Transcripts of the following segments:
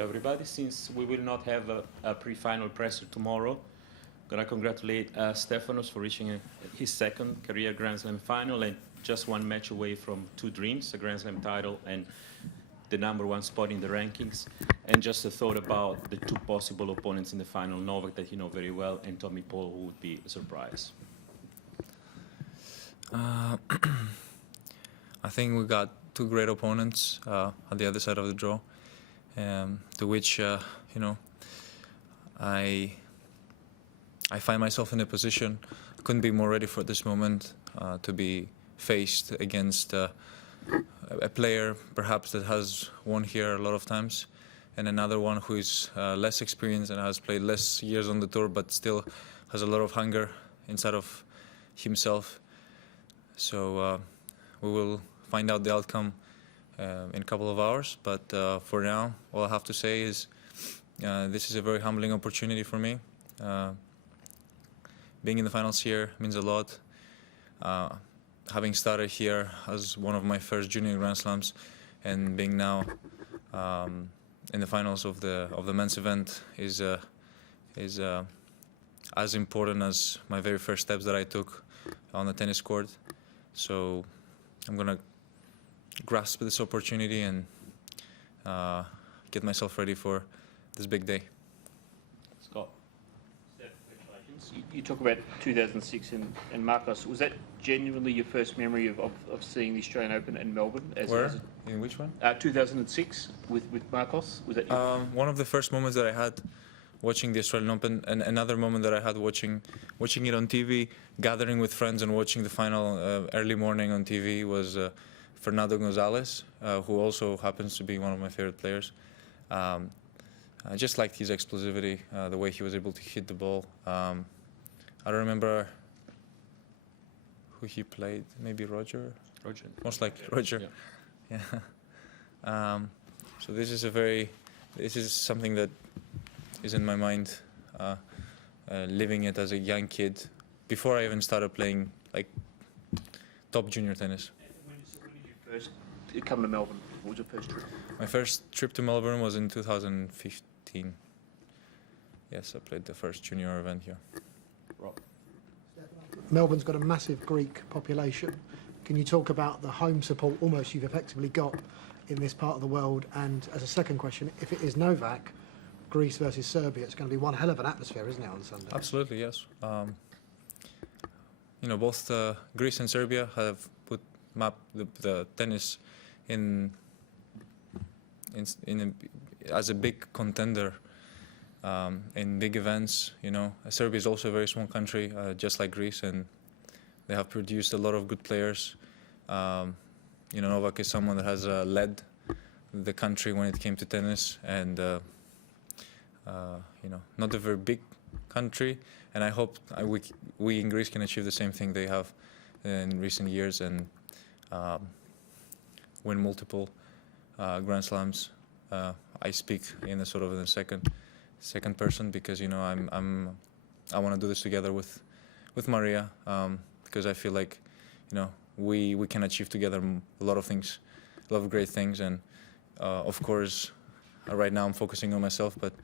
Hello everybody. Since we will not have a pre-final presser tomorrow, I'm going to congratulate Stefanos for reaching his second career Grand Slam final and just one match away from two dreams, a Grand Slam title and the #1 spot in the rankings. And just a thought about the two possible opponents in the final, Novak that you know very well and Tommy Paul, who would be a surprise. I think we got two great opponents on the other side of the draw, to which I find myself in a position I couldn't be more ready for this moment to be faced against a player perhaps that has won here a lot of times, and another one who is less experienced and has played less years on the tour, but still has a lot of hunger inside of himself. So we will find out the outcome in a couple of hours. But for now, all I have to say is this is a very humbling opportunity for me. Being in the finals here means a lot. Having started here as one of my first junior Grand Slams and being now in the finals of the men's event is as important as my very first steps that I took on the tennis court. So I'm gonna grasp this opportunity and get myself ready for this big day. Scott. You talk about 2006 and Marcos. Was that genuinely your first memory of seeing the Australian Open in Melbourne? Where? In which one? 2006 with Marcos. Was that one of the first moments that I had watching the Australian Open, and another moment that I had watching it on TV, gathering with friends and watching the final early morning on TV was Fernando Gonzalez, who also happens to be one of my favorite players. I just liked his explosivity, the way he was able to hit the ball. I don't remember who he played. Maybe Roger. Roger. Most likely Roger. Yeah. So this is something that is in my mind, living it as a young kid before I even started playing like top junior tennis. when did you first come to Melbourne? What was your first trip? My first trip to Melbourne was in 2015. Yes, I played the first junior event here. Rob. Melbourne's got a massive Greek population. Can you talk about the home support almost you've effectively got in this part of the world? And as a second question, if it is Novak, Greece versus Serbia, it's going to be one hell of an atmosphere, isn't it, on Sunday? Absolutely, yes. Both Greece and Serbia have put the tennis as a big contender in big events. Serbia is also a very small country, just like Greece, and they have produced a lot of good players. Novak is someone that has led the country when it came to tennis, and not a very big country. And I hope we in Greece can achieve the same thing they have in recent years and win multiple Grand Slams. I speak in a sort of in the second person because I want to do this together with Maria, because I feel like we can achieve together a lot of things, a lot of great things, and of course right now I'm focusing on myself, but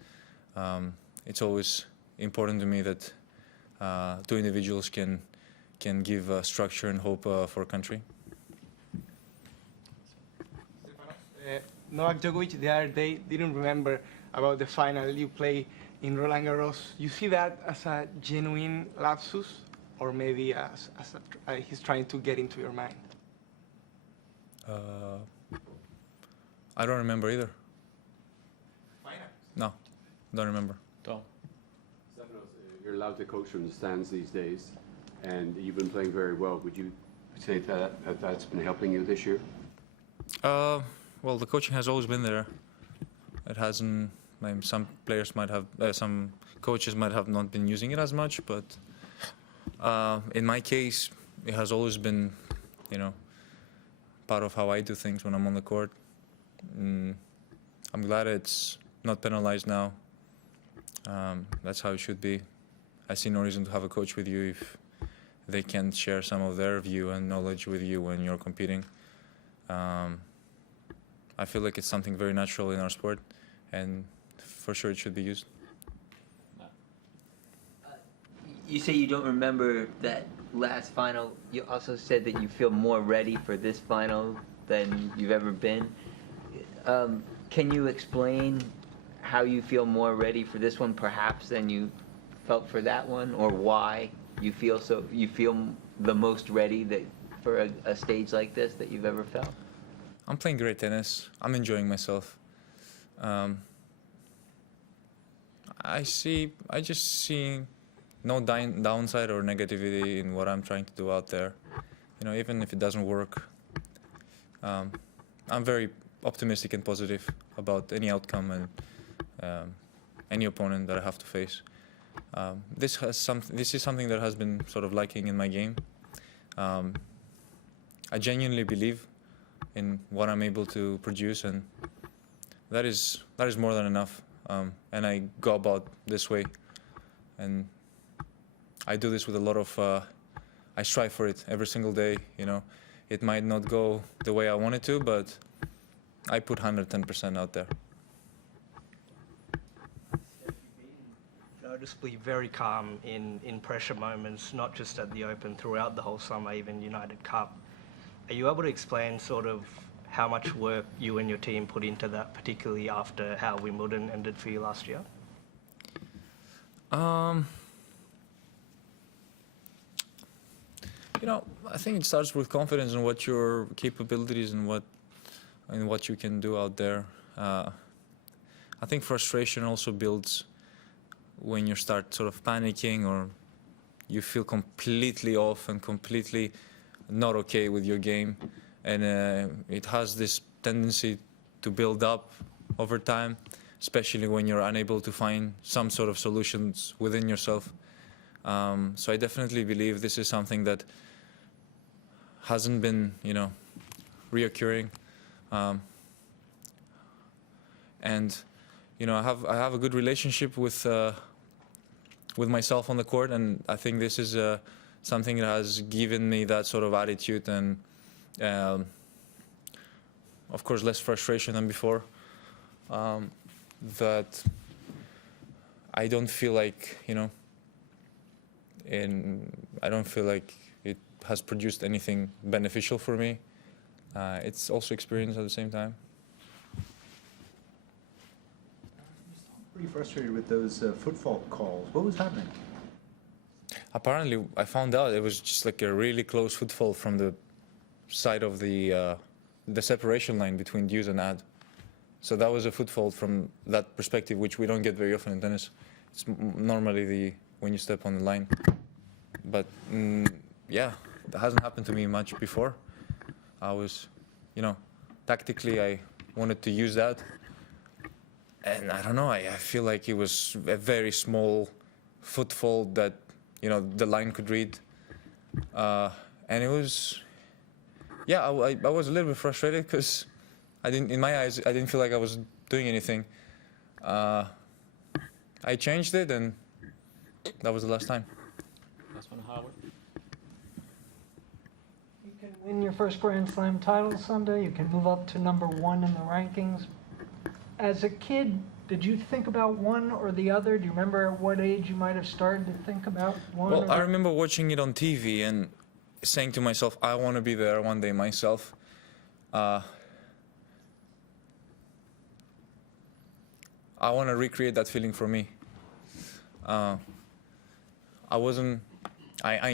it's always important to me that two individuals can give structure and hope for a country. Novak Djokovic the other day didn't remember about the final you play in Roland Garros. You see that as a genuine lapsus, or maybe as he's trying to get into your mind? I don't remember either. Final? No, don't remember. Tom. Stefanos, you're allowed to coach from the stands these days, and you've been playing very well. Would you say that's been helping you this year? Well, the coaching has always been there. It hasn't. Some players might have, some coaches might have not been using it as much, but in my case, it has always been, part of how I do things when I'm on the court. I'm glad it's not penalized now. That's how it should be. I see no reason to have a coach with you if they can share some of their view and knowledge with you when you're competing. I feel like it's something very natural in our sport, and for sure it should be used. You say you don't remember that last final. You also said that you feel more ready for this final than you've ever been. Can you explain how you feel more ready for this one, perhaps, than you felt for that one, or why you feel the most ready for a stage like this that you've ever felt? I'm playing great tennis. I'm enjoying myself. I just see no downside or negativity in what I'm trying to do out there. You know, even if it doesn't work, I'm very optimistic and positive about any outcome and any opponent that I have to face. This is something that has been sort of lacking in my game. I genuinely believe in what I'm able to produce, and that is more than enough. And I go about this way, and I do this with a lot of. I strive for it every single day. You know, it might not go the way I want it to, but I put 110% out there. Noticeably very calm in pressure moments, not just at the Open, throughout the whole summer, even United Cup. Are you able to explain sort of how much work you and your team put into that, particularly after how Wimbledon ended for you last year? You know, I think it starts with confidence in what your capabilities and what you can do out there. I think frustration also builds when you start sort of panicking, or you feel completely off and completely not okay with your game, and it has this tendency to build up over time, especially when you're unable to find some sort of solutions within yourself. So I definitely believe this is something that hasn't been, you know, reoccurring, and you know, I have a good relationship with myself on the court, and I think this is something that has given me that sort of attitude, and of course less frustration than before. That I don't feel like, you know, I don't feel like it has produced anything beneficial for me. It's also experience at the same time. Pretty frustrated with those foot fault calls. What was happening? Apparently, I found out it was just like a really close foot fault from the side of the separation line between deuce and ad. So that was a foot fault from that perspective, which we don't get very often in tennis. It's normally when you step on the line. But yeah, that hasn't happened to me much before. I was, you know, tactically I wanted to use that. And I don't know, I feel like it was a very small foot fault that, you know, the line could read. And it was, yeah, I was a little bit frustrated because in my eyes, I didn't feel like I was doing anything. I changed it, and that was the last time. Last one, Howard. You can win your first Grand Slam title Sunday. You can move up to #1 in the rankings. As a kid, did you think about one or the other? Do you remember at what age you might have started to think about one? Well, I remember watching it on TV and saying to myself, I want to be there one day myself. I want to recreate that feeling for me. I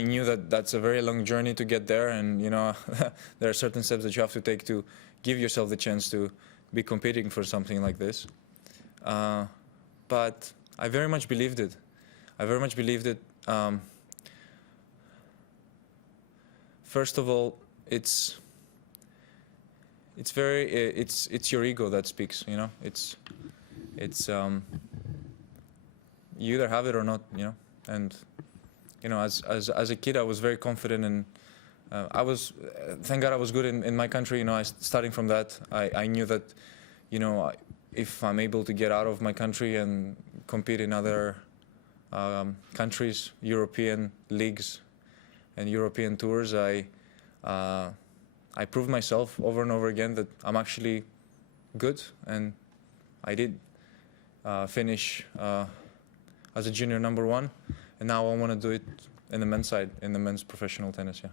knew that that's a very long journey to get there, and you know, there are certain steps that you have to take to give yourself the chance to be competing for something like this. But I very much believed it. First of all, it's your ego that speaks. You know, it's you either have it or not. You know, and you know, as a kid, I was very confident, and thank God I was good in my country. You know, starting from that, I knew that, you know, if I'm able to get out of my country and compete in other countries, European leagues and European tours, I proved myself over and over again that I'm actually good, and I did. finish as a junior number 1, and now I want to do it in the men's side, in the men's professional tennis. Yeah.